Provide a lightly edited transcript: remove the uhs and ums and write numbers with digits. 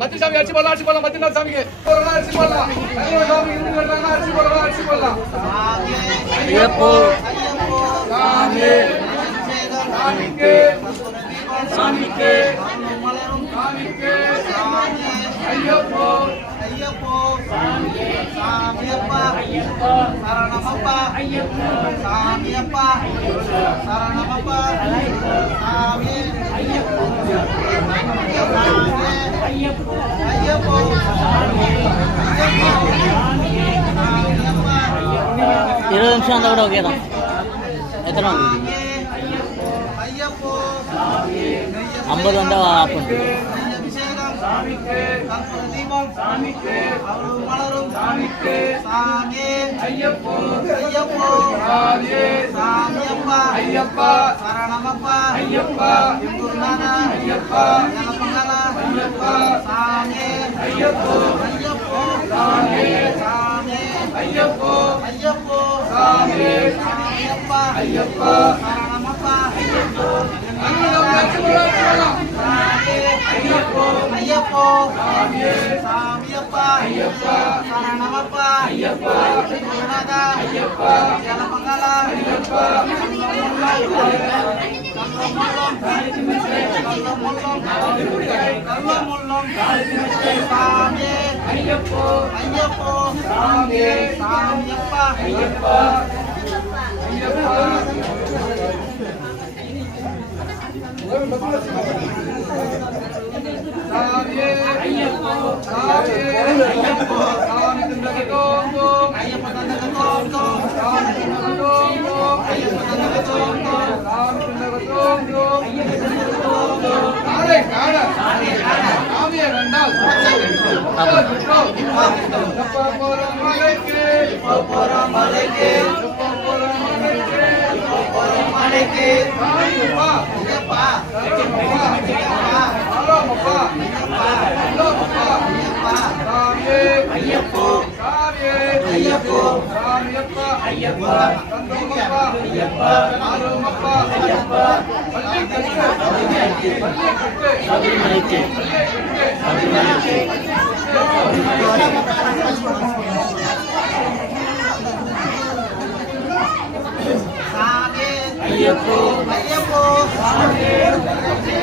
மத்திசாமி அரிசி போடலாம் அரிசி போடலாம் மத்தியநாத சாமிக்கு அரிசி போடலாம் அரிசி போடலாம் அரிசி போடலாம் ஐயப்போ சாமி சாமிக்கு சாமிக்கு சாமிக்கு ஐயப்போ ஐயப்போ சாமியப்பா சரணமப்பா சாமியப்பா சரணமப்பா சாமி ஐயப்போ ஐயப்போ ஐயப்போ 20 நிமிஷம் அந்த கூட ஓகே தான். எத்தனை வந்து 50 வந்தால் ஆஃப் பண்ணிட்டு சாமிக்கு தீபம் சாமிக்கு அவரும் மலரும் சாமிக்கு சாமி ஐயப்போ ஐயப்போ சாமி சாமியப்பா ஐயப்பா சரணமப்பா ஐயப்பா குருநாதா ஐயப்பா ஜனமங்கல ஐயப்பா சாமி ஐயப்போ ஐயப்போ சாமி சாமி ஐயப்போ ஐயப்போ சாமி சாமியப்பா ஐயப்பா சரணமப்பா ஐயப்போ ஐயப்போ ஐயப்போ சாமியப்பா ஐயப்பா சரணமப்பா ஐயப்பா குருநாதா ஐயப்பா ஜனமங்கல ஐயப்பா சாமி ஐயப்போ ஐயப்போ சாமி சாமியப்பா ஐயப்பா ஐயப்பா சாமி ஐயப்போ சாமி ஐயப்போ சாமி தந்தகதோங்கோ ஐயப்ப தந்தகதோங்கோ சாமி தந்தகதோங்கோ ஐயப்ப தந்தகதோங்கோ சாமி தந்தகதோங்கோ ஐயப்ப தந்தகதோங்கோ காடை காட சாமியே ரெண்டால் அப்பா போற மலைக்கு சாமியப்பா ஐயப்பா ஐயப்போ ஐயப்போ சாமியப்பா ஐயப்பா தந்தமப்பா ஐயப்பா ஆரோமப்பா ஐயப்பா பள்ளிக்கட்டு பள்ளிக்கட்டு சாமி ஐயப்போ ஐயப்போ சாமி ஐயப்போ